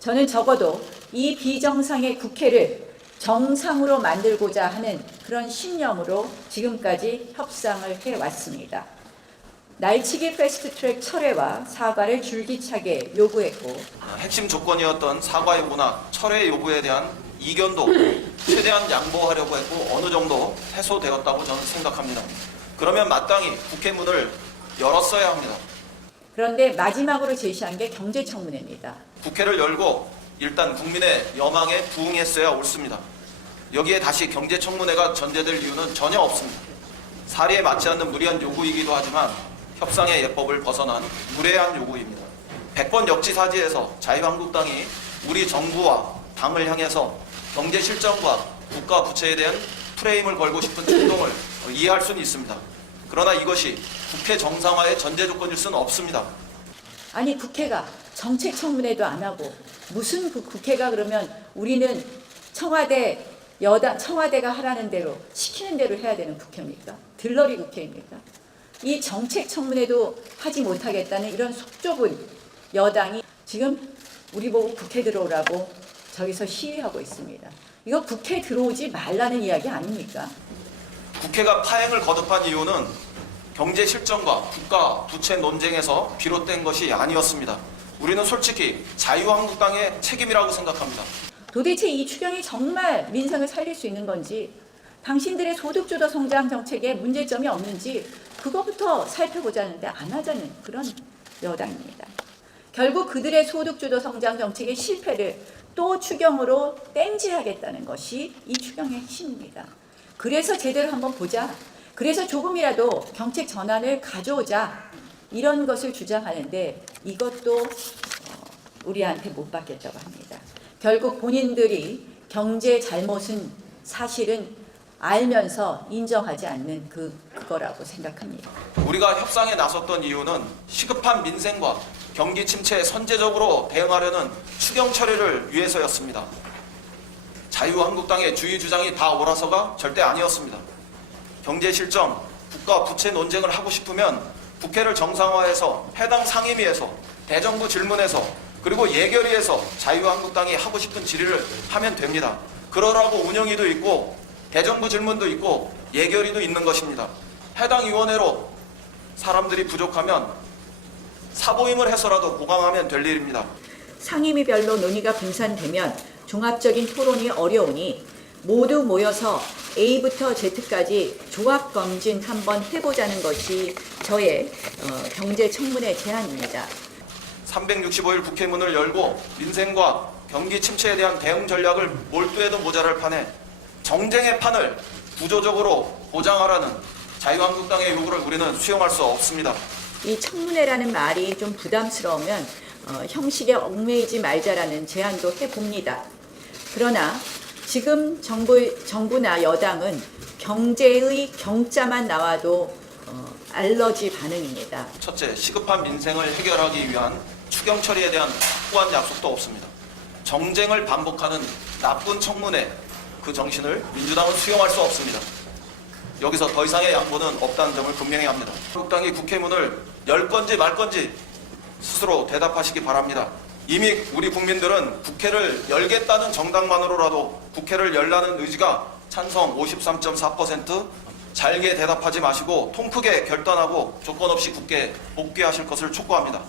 저는 적어도 이 비정상의 국회를 정상으로 만들고자 하는 그런 신념으로 지금까지 협상을 해왔습니다. 날치기 패스트트랙 철회와 사과를 줄기차게 요구했고 핵심 조건이었던 사과 요구나 철회 요구에 대한 이견도 최대한 양보하려고 했고 어느 정도 해소되었다고 저는 생각합니다. 그러면 마땅히 국회 문을 열었어야 합니다. 그런데 마지막으로 제시한 게 경제청문회입니다. 국회를 열고 일단 국민의 여망에 부응했어야 옳습니다. 여기에 다시 경제청문회가 전제될 이유는 전혀 없습니다. 사리에 맞지 않는 무리한 요구이기도 하지만 협상의 예법을 벗어난 무례한 요구입니다. 100번 역지사지에서 자유한국당이 우리 정부와 당을 향해서 경제 실정과 국가 부채에 대한 프레임을 걸고 싶은 충동을 이해할 수는 있습니다. 그러나 이것이 국회 정상화의 전제 조건일 수는 없습니다. 아니 국회가 정책청문회도 안 하고 무슨 국회가 그러면 우리는 청와대가 하라는 대로 시키는 대로 해야 되는 국회입니까? 들러리 국회입니까? 이 정책청문회도 하지 못하겠다는 이런 속 좁은 여당이 지금 우리 보고 국회 들어오라고 저기서 시위하고 있습니다. 이거 국회 들어오지 말라는 이야기 아닙니까? 국회가 파행을 거듭한 이유는 경제 실정과 국가 부채 논쟁에서 비롯된 것이 아니었습니다. 우리는 솔직히 자유한국당의 책임이라고 생각합니다. 도대체 이 추경이 정말 민생을 살릴 수 있는 건지 당신들의 소득주도 성장 정책에 문제점이 없는지 그거부터 살펴보자는데 안 하자는 그런 여당입니다. 결국 그들의 소득주도 성장 정책의 실패를 또 추경으로 땡지하겠다는 것이 이 추경의 핵심입니다. 그래서 제대로 한번 보자. 그래서 조금이라도 정책 전환을 가져오자. 이런 것을 주장하는데 이것도 우리한테 못 받겠다고 합니다. 결국 본인들이 경제 잘못은 사실은 알면서 인정하지 않는 그거라고 생각합니다. 우리가 협상에 나섰던 이유는 시급한 민생과 경기 침체에 선제적으로 대응하려는 추경 처리를 위해서였습니다. 자유한국당의 주의 주장이 다 옳아서가 절대 아니었습니다. 경제 실정, 국가 부채 논쟁을 하고 싶으면 국회를 정상화해서 해당 상임위에서 대정부 질문에서 그리고 예결위에서 자유한국당이 하고 싶은 질의를 하면 됩니다. 그러라고 운영위도 있고 대정부 질문도 있고 예결위도 있는 것입니다. 해당 위원회로 사람들이 부족하면 사보임을 해서라도 보강하면 될 일입니다. 상임위별로 논의가 분산되면 종합적인 토론이 어려우니 모두 모여서 A부터 Z까지 조합 검진 한번 해보자는 것이 저의 경제청문회 제안입니다. 365일 국회 문을 열고 민생과 경기 침체에 대한 대응 전략을 몰두해도 모자랄 판에 정쟁의 판을 구조적으로 보장하라는 자유한국당의 요구를 우리는 수용할 수 없습니다. 이 청문회라는 말이 좀 부담스러우면 형식에 얽매이지 말자라는 제안도 해봅니다. 그러나 지금 정부나 여당은 경제의 경자만 나와도 알러지 반응입니다. 첫째, 시급한 민생을 해결하기 위한 추경 처리에 대한 확고한 약속도 없습니다. 정쟁을 반복하는 나쁜 청문회, 그 정신을 민주당은 수용할 수 없습니다. 여기서 더 이상의 양보는 없다는 점을 분명히 합니다. 한국당이 국회 문을 열 건지 말 건지 스스로 대답하시기 바랍니다. 이미 우리 국민들은 국회를 열겠다는 정당만으로라도 국회를 열라는 의지가 찬성 53.4%, 잘게 대답하지 마시고 통 크게 결단하고 조건 없이 국회에 복귀하실 것을 촉구합니다.